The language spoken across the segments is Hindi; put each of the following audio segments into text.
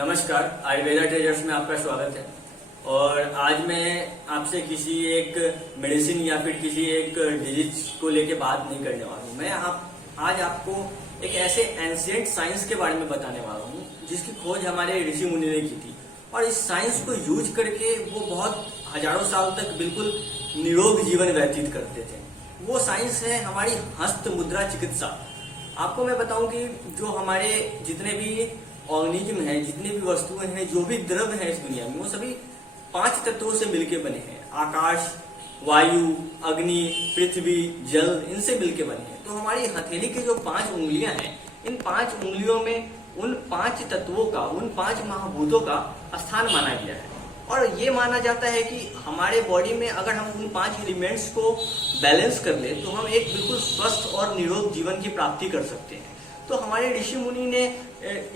नमस्कार, आयुर्वेदा ट्रेजर्स में आपका स्वागत है। और आज मैं आपसे किसी एक मेडिसिन या फिर किसी एक डिजीज को लेके बात नहीं करने वाला हूँ। आज आपको एक ऐसे एंशिएंट साइंस के बारे में बताने वाला हूँ जिसकी खोज हमारे ऋषि मुनि ने की थी, और इस साइंस को यूज करके वो बहुत हजारों साल तक बिल्कुल निरोग जीवन व्यतीत करते थे। वो साइंस है हमारी हस्त मुद्रा चिकित्सा। आपको मैं बताऊं कि जो हमारे जितने भी ऑर्गेनिज्म हैं, जितनी भी वस्तुएं हैं, जो भी द्रव्य हैं इस दुनिया में, वो सभी 5 तत्वों से मिलके बने हैं। आकाश, वायु, अग्नि, पृथ्वी, जल, इनसे मिलके बने हैं। तो हमारी हथेली की जो 5 उंगलियां हैं, इन 5 उंगलियों में उन 5 तत्वों का, उन 5 महाभूतों का स्थान माना गया है। और ये माना जाता है कि हमारे बॉडी में अगर हम उन 5 एलिमेंट्स को बैलेंस कर ले तो हम एक बिल्कुल स्वस्थ और निरोग जीवन की प्राप्ति कर सकते हैं। तो हमारे ऋषि मुनि ने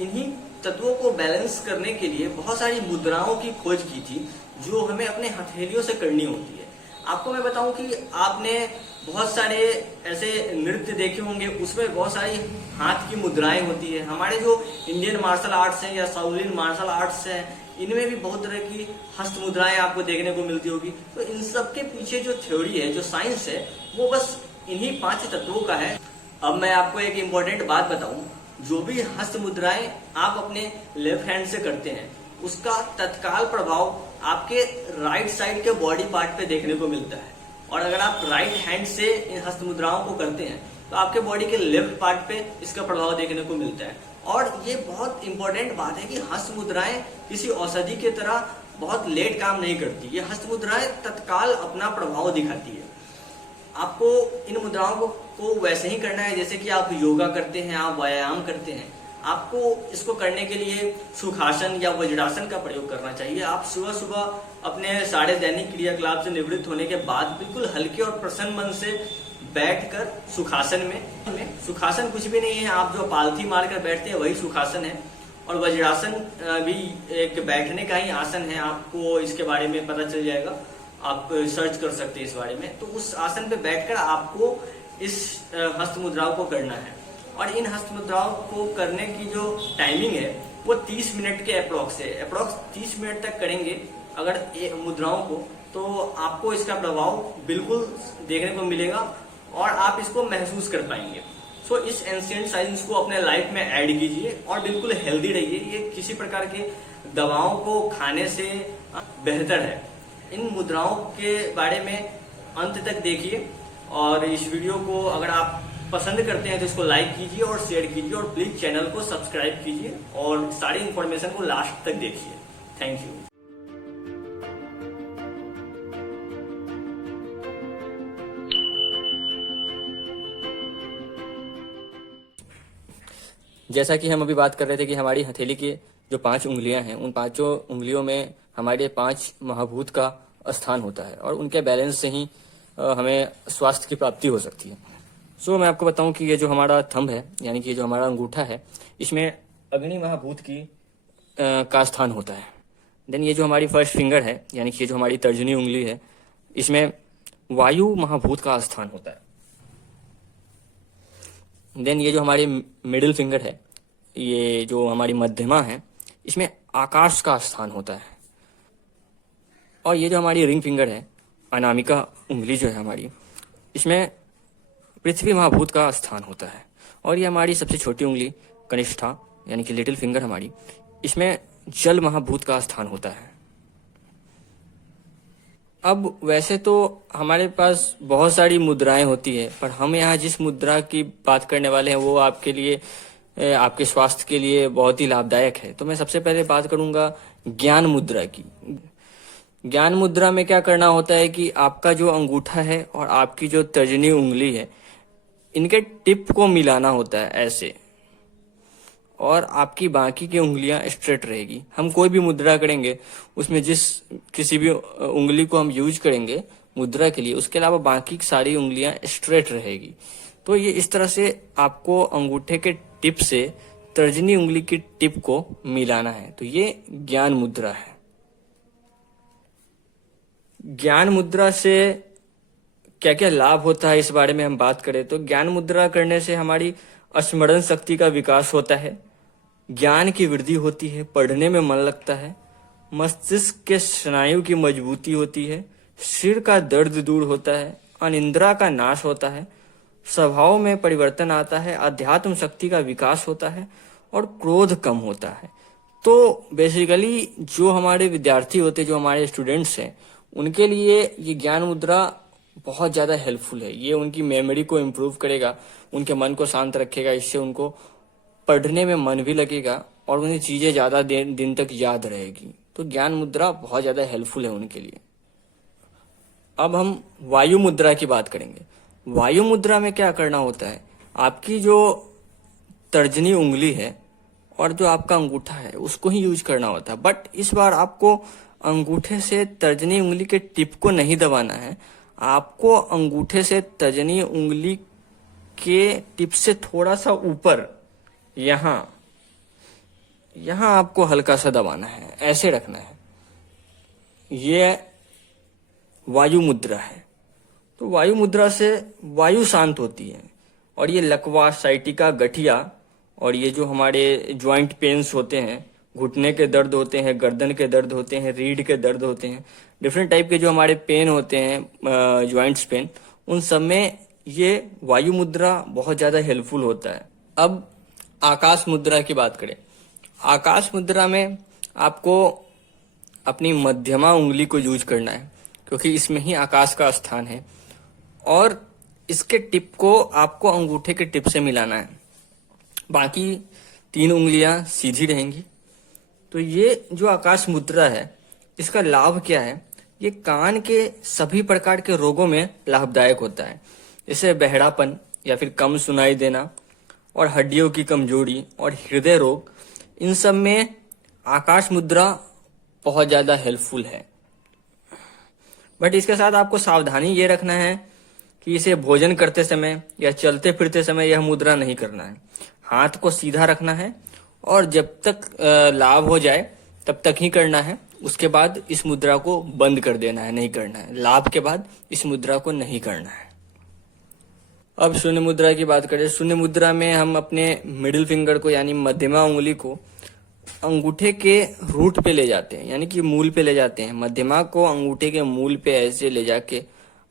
इन्हीं तत्वों को बैलेंस करने के लिए बहुत सारी मुद्राओं की खोज की थी, जो हमें अपने हथेलियों से करनी होती है। आपको मैं बताऊं कि आपने बहुत सारे ऐसे नृत्य देखे होंगे, उसमें बहुत सारी हाथ की मुद्राएं होती है। हमारे जो इंडियन मार्शल आर्ट्स हैं या शाओलिन मार्शल आर्ट्स हैं, इनमें भी बहुत तरह की हस्त मुद्राएं आपको देखने को मिलती होगी। तो इन सब के पीछे जो थ्योरी है, जो साइंस है, वो बस इन्हीं 5 तत्वों का है। अब मैं आपको एक इम्पोर्टेंट बात बताऊं, जो भी हस्त मुद्राएं आप अपने लेफ्ट हैंड से करते हैं, उसका तत्काल प्रभाव आपके राइट साइड के बॉडी पार्ट पे देखने को मिलता है। और अगर आप राइट हैंड से इन हस्त मुद्राओं को करते हैं तो आपके बॉडी के लेफ्ट पार्ट पे इसका प्रभाव देखने को मिलता है। और ये बहुत इंपॉर्टेंट बात है कि हस्त मुद्राएं किसी औषधि की तरह बहुत लेट काम नहीं करती। ये हस्त मुद्राएं तत्काल अपना प्रभाव दिखाती है। आपको इन मुद्राओं को वैसे ही करना है जैसे कि आप योगा करते हैं, आप व्यायाम करते हैं। आपको इसको करने के लिए सुखासन या वज्रासन का प्रयोग करना चाहिए। आप सुबह सुबह अपने सारे दैनिक क्रियाकलाप से निवृत्त होने के बाद बिल्कुल हल्के और प्रसन्न मन से बैठकर सुखासन में सुखासन कुछ भी नहीं है, आप जो पालथी मारकर बैठते हैं वही सुखासन है। और वज्रासन भी एक बैठने का ही आसन है। आपको इसके बारे में पता चल जाएगा, आप सर्च कर सकते हैं इस बारे में। तो उस आसन पे बैठकर आपको इस हस्त मुद्राओं को करना है। और इन हस्त मुद्राओं को करने की जो टाइमिंग है वो 30 मिनट के अप्रोक्स है। अप्रोक्स 30 मिनट तक करेंगे अगर मुद्राओं को, तो आपको इसका प्रभाव बिल्कुल देखने को मिलेगा और आप इसको महसूस कर पाएंगे। सो इस एंशिएंट साइंस को अपने लाइफ में ऐड कीजिए और बिल्कुल हेल्दी रहिए। ये किसी प्रकार के दवाओं को खाने से बेहतर है। इन मुद्राओं के बारे में अंत तक देखिए, और इस वीडियो को अगर आप पसंद करते हैं तो इसको लाइक कीजिए और शेयर कीजिए, और प्लीज चैनल को सब्सक्राइब कीजिए और सारी इंफॉर्मेशन को लास्ट तक देखिए। Thank you. जैसा कि हम अभी बात कर रहे थे कि हमारी हथेली की जो 5 उंगलियां हैं, उन 5 उंगलियों में हमारे 5 महाभूत का स्थान होता है, और उनके बैलेंस से ही हमें स्वास्थ्य की प्राप्ति हो सकती है। सो मैं आपको बताऊं कि ये जो हमारा थंब है, यानी कि जो हमारा अंगूठा है, इसमें अग्नि महाभूत की का स्थान होता है। देन ये जो हमारी फर्स्ट फिंगर है, यानी कि ये जो हमारी तर्जनी उंगली है, इसमें वायु महाभूत का स्थान होता है। देन ये जो हमारी मिडिल फिंगर है, ये जो हमारी मध्यमा है, इसमें आकाश का स्थान होता है। और ये जो हमारी रिंग फिंगर है, अनामिका उंगली जो है हमारी, इसमें पृथ्वी महाभूत का स्थान होता है। और ये हमारी सबसे छोटी उंगली कनिष्ठा, यानी कि लिटिल फिंगर हमारी, इसमें जल महाभूत का स्थान होता है। अब वैसे तो हमारे पास बहुत सारी मुद्राएं होती है, पर हम यहाँ जिस मुद्रा की बात करने वाले हैं वो आपके लिए, आपके स्वास्थ्य के लिए बहुत ही लाभदायक है। तो मैं सबसे पहले बात करूंगा ज्ञान मुद्रा की। ज्ञान मुद्रा में क्या करना होता है कि आपका जो अंगूठा है और आपकी जो तर्जनी उंगली है, इनके टिप को मिलाना होता है ऐसे, और आपकी बाकी की उंगलियां स्ट्रेट रहेगी। हम कोई भी मुद्रा करेंगे उसमें किसी भी उंगली को हम यूज करेंगे मुद्रा के लिए, उसके अलावा बाकी सारी उंगलियां स्ट्रेट रहेगी। तो ये इस तरह से आपको अंगूठे के टिप से तर्जनी उंगली की टिप को मिलाना है। तो ये ज्ञान मुद्रा है। ज्ञान मुद्रा से क्या क्या लाभ होता है इस बारे में हम बात करें तो ज्ञान मुद्रा करने से हमारी स्मरण शक्ति का विकास होता है। ज्ञान की वृद्धि होती है, पढ़ने में मन लगता है, मस्तिष्क के स्नायु की मजबूती होती है, सिर का दर्द दूर होता है, अनिद्रा का नाश होता है, स्वभाव में परिवर्तन आता है, अध्यात्म शक्ति का विकास होता है और क्रोध कम होता है। तो बेसिकली जो हमारे विद्यार्थी होते हैं, जो हमारे स्टूडेंट्स हैं, उनके लिए ये ज्ञान मुद्रा बहुत ज़्यादा हेल्पफुल है। ये उनकी मेमोरी को इम्प्रूव करेगा, उनके मन को शांत रखेगा, इससे उनको पढ़ने में मन भी लगेगा और उन्हें चीज़ें ज़्यादा दिन तक याद रहेगी। तो ज्ञान मुद्रा बहुत ज़्यादा हेल्पफुल है उनके लिए। अब हम वायु मुद्रा की बात करेंगे। वायु मुद्रा में क्या करना होता है, आपकी जो तर्जनी उंगली है और जो आपका अंगूठा है उसको ही यूज करना होता है। बट इस बार आपको अंगूठे से तर्जनी उंगली के टिप को नहीं दबाना है, आपको अंगूठे से तर्जनी उंगली के टिप से थोड़ा सा ऊपर यहाँ आपको हल्का सा दबाना है, ऐसे रखना है। ये वायु मुद्रा है। तो वायु मुद्रा से वायु शांत होती है और ये लकवा, साइटिका, गठिया और ये जो हमारे ज्वाइंट पेन्स होते हैं, घुटने के दर्द होते हैं, गर्दन के दर्द होते हैं, रीढ़ के दर्द होते हैं, डिफरेंट टाइप के जो हमारे पेन होते हैं, ज्वाइंट्स पेन, उन सब में ये वायु मुद्रा बहुत ज़्यादा हेल्पफुल होता है। अब आकाश मुद्रा की बात करें। आकाश मुद्रा में आपको अपनी मध्यमा उंगली को यूज करना है क्योंकि इसमें ही आकाश का स्थान है और इसके टिप को आपको अंगूठे के टिप से मिलाना है, बाकी 3 उंगलियां सीधी रहेंगी। तो ये जो आकाश मुद्रा है, इसका लाभ क्या है, ये कान के सभी प्रकार के रोगों में लाभदायक होता है, जैसे बहरापन या फिर कम सुनाई देना और हड्डियों की कमजोरी और हृदय रोग, इन सब में आकाश मुद्रा बहुत ज़्यादा हेल्पफुल है। बट इसके साथ आपको सावधानी ये रखना है कि इसे भोजन करते समय या चलते फिरते समय यह मुद्रा नहीं करना है। हाथ को सीधा रखना है और जब तक लाभ हो जाए तब तक ही करना है, उसके बाद इस मुद्रा को बंद कर देना है, नहीं करना है। लाभ के बाद इस मुद्रा को नहीं करना है। अब शून्य मुद्रा की बात करें। शून्य मुद्रा में हम अपने मिडिल फिंगर को यानी मध्यमा उंगली को अंगूठे के रूट पे ले जाते हैं, यानी कि मूल पे ले जाते हैं। मध्यमा को अंगूठे के मूल पे ऐसे ले जाके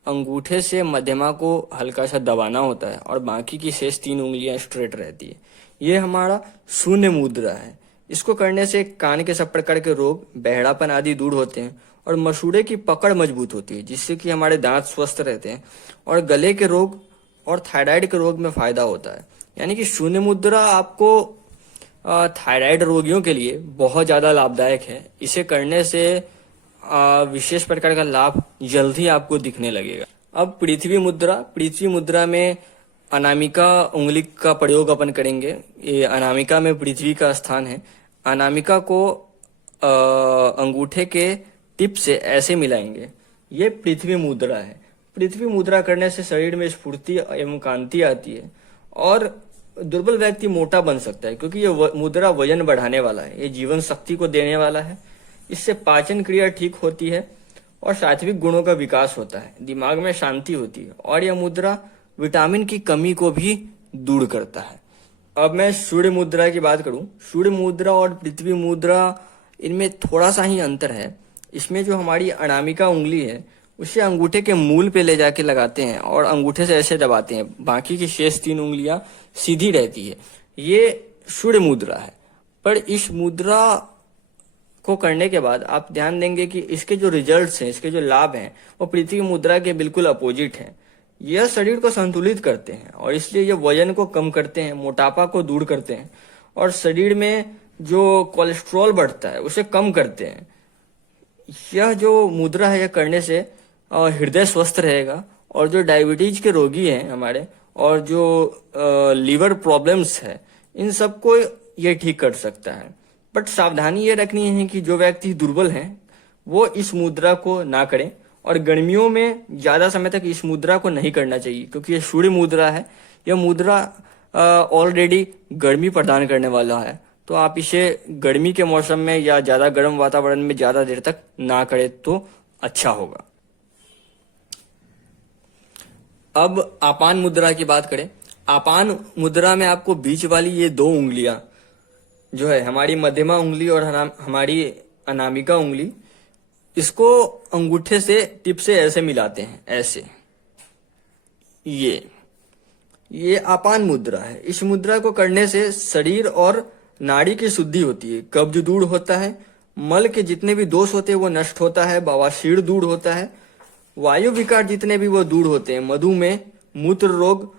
अंगूठे से मध्यमा को हल्का सा दबाना होता है और बाकी की शेष 3 उंगलियां स्ट्रेट रहती है। ये हमारा शून्य मुद्रा है। इसको करने से कान के सब प्रकार के रोग, बहरापन आदि दूर होते हैं और मसूड़े की पकड़ मजबूत होती है, जिससे कि हमारे दांत स्वस्थ रहते हैं और गले के रोग और थायराइड के रोग में फायदा होता है। यानी कि शून्य मुद्रा आपको थायराइड रोगियों के लिए बहुत ज़्यादा लाभदायक है। इसे करने से विशेष प्रकार का लाभ जल्द ही आपको दिखने लगेगा। अब पृथ्वी मुद्रा। पृथ्वी मुद्रा में अनामिका उंगली का प्रयोग अपन करेंगे। ये अनामिका में पृथ्वी का स्थान है। अनामिका को अंगूठे के टिप से ऐसे मिलाएंगे। ये पृथ्वी मुद्रा है। पृथ्वी मुद्रा करने से शरीर में स्फूर्ति एवं कांति आती है और दुर्बल व्यक्ति मोटा बन सकता है, क्योंकि ये मुद्रा वजन बढ़ाने वाला है, ये जीवन शक्ति को देने वाला है। इससे पाचन क्रिया ठीक होती है और सात्विक गुणों का विकास होता है, दिमाग में शांति होती है और यह मुद्रा विटामिन की कमी को भी दूर करता है। अब मैं सूर्य मुद्रा की बात करूं। सूर्य मुद्रा और पृथ्वी मुद्रा, इनमें थोड़ा सा ही अंतर है। इसमें जो हमारी अनामिका उंगली है उसे अंगूठे के मूल पे ले जाके लगाते हैं और अंगूठे से ऐसे दबाते हैं, बाकी की शेष 3 उंगलियां सीधी रहती है। ये सूर्य मुद्रा है। पर इस मुद्रा को करने के बाद आप ध्यान देंगे कि इसके जो रिजल्ट्स हैं, इसके जो लाभ हैं, वो पृथ्वी मुद्रा के बिल्कुल अपोजिट हैं। यह शरीर को संतुलित करते हैं और इसलिए ये वजन को कम करते हैं, मोटापा को दूर करते हैं और शरीर में जो कोलेस्ट्रॉल बढ़ता है उसे कम करते हैं। यह जो मुद्रा है, यह करने से हृदय स्वस्थ रहेगा और जो डायबिटीज के रोगी हैं हमारे और जो लीवर प्रॉब्लम्स है, इन सबको ये ठीक कर सकता है। बट सावधानी ये रखनी है कि जो व्यक्ति दुर्बल हैं वो इस मुद्रा को ना करें और गर्मियों में ज़्यादा समय तक इस मुद्रा को नहीं करना चाहिए, क्योंकि ये सूर्य मुद्रा है। यह मुद्रा ऑलरेडी गर्मी प्रदान करने वाला है, तो आप इसे गर्मी के मौसम में या ज़्यादा गर्म वातावरण में ज़्यादा देर तक ना करें तो अच्छा होगा। अब आपान मुद्रा की बात करें। आपान मुद्रा में आपको बीच वाली ये 2 उंगलियां जो है हमारी मध्यमा उंगली और हमारी अनामिका उंगली, इसको अंगूठे से टिप से ऐसे मिलाते हैं, ऐसे। ये आपान मुद्रा है। इस मुद्रा को करने से शरीर और नाड़ी की शुद्धि होती है, कब्ज दूर होता है, मल के जितने भी दोष होते हैं वो नष्ट होता है, बवासीर दूर होता है, वायु विकार जितने भी वो दूर होते हैं, मधुमेह, मूत्र रोग,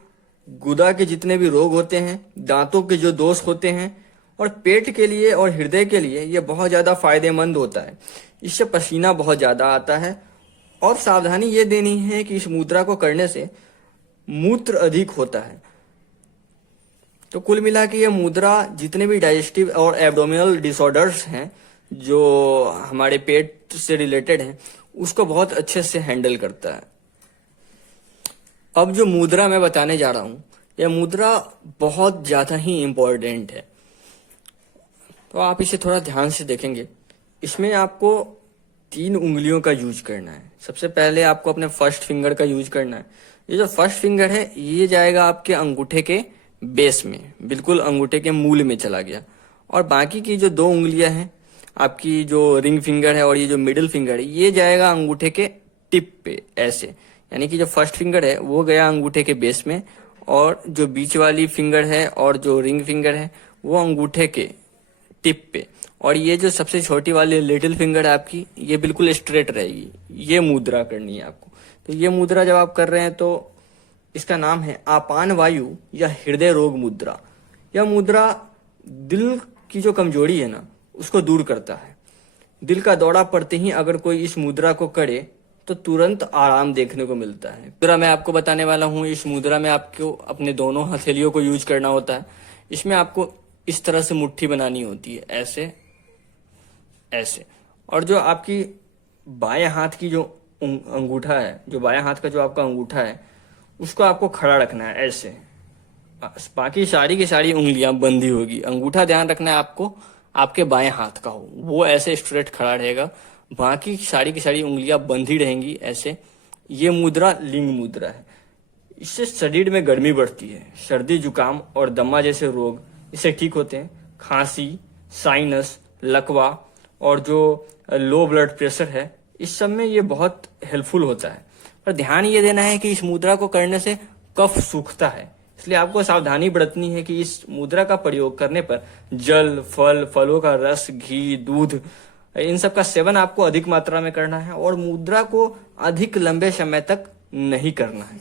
गुदा के जितने भी रोग होते हैं, दांतों के जो दोष होते हैं, और पेट के लिए और हृदय के लिए ये बहुत ज्यादा फायदेमंद होता है। इससे पसीना बहुत ज्यादा आता है। और सावधानी ये देनी है कि इस मुद्रा को करने से मूत्र अधिक होता है। तो कुल मिला के ये मुद्रा जितने भी डाइजेस्टिव और एब्डोमिनल डिसऑर्डर्स हैं जो हमारे पेट से रिलेटेड हैं, उसको बहुत अच्छे से हैंडल करता है। अब जो मुद्रा मैं बताने जा रहा हूं, यह मुद्रा बहुत ज्यादा ही इंपॉर्टेंट है, तो आप इसे थोड़ा ध्यान से देखेंगे। इसमें आपको 3 उंगलियों का यूज करना है। सबसे पहले आपको अपने फर्स्ट फिंगर का यूज करना है। ये जो फर्स्ट फिंगर है ये जाएगा आपके अंगूठे के बेस में, बिल्कुल अंगूठे के मूल में चला गया। और बाकी की जो 2 उंगलियां हैं, आपकी जो रिंग फिंगर है और ये जो मिडिल फिंगर है, ये जाएगा अंगूठे के टिप पे, ऐसे। यानी कि जो फर्स्ट फिंगर है वो गया अंगूठे के बेस में, और जो बीच वाली फिंगर है और जो रिंग फिंगर है वो अंगूठे के टिप पे, और ये जो सबसे छोटी वाली लिटिल फिंगर है आपकी, ये बिल्कुल स्ट्रेट रहेगी। ये मुद्रा करनी है आपको। तो ये मुद्रा जब आप कर रहे हैं तो इसका नाम है आपान वायु या हृदय रोग मुद्रा। यह मुद्रा दिल की जो कमजोरी है ना, उसको दूर करता है। दिल का दौरा पड़ते ही अगर कोई इस मुद्रा को करे तो तुरंत आराम देखने को मिलता है। मुद्रा मैं आपको बताने वाला हूँ। इस मुद्रा में आपको अपने दोनों हथेलियों को यूज करना होता है। इसमें आपको इस तरह से मुट्ठी बनानी होती है, ऐसे ऐसे। और जो आपकी बाएं हाथ की जो अंगूठा है, जो बाएं हाथ का जो आपका अंगूठा है, उसको आपको खड़ा रखना है, ऐसे। बाकी सारी की सारी उंगलियां बंधी होगी। अंगूठा ध्यान रखना है आपको आपके बाएं हाथ का हो, वो ऐसे स्ट्रेट खड़ा रहेगा। बाकी सारी की सारी उंगलियां बंधी रहेंगी, ऐसे। ये मुद्रा लिंग मुद्रा है। इससे शरीर में गर्मी बढ़ती है। सर्दी, जुकाम और दमा जैसे रोग इससे ठीक होते हैं। खांसी, साइनस, लकवा और जो लो ब्लड प्रेशर है, इस सब में ये बहुत हेल्पफुल होता है। पर ध्यान ये देना है कि इस मुद्रा को करने से कफ सूखता है, इसलिए आपको सावधानी बरतनी है कि इस मुद्रा का प्रयोग करने पर जल, फल, फलों का रस, घी, दूध, इन सब का सेवन आपको अधिक मात्रा में करना है, और मुद्रा को अधिक लंबे समय तक नहीं करना है।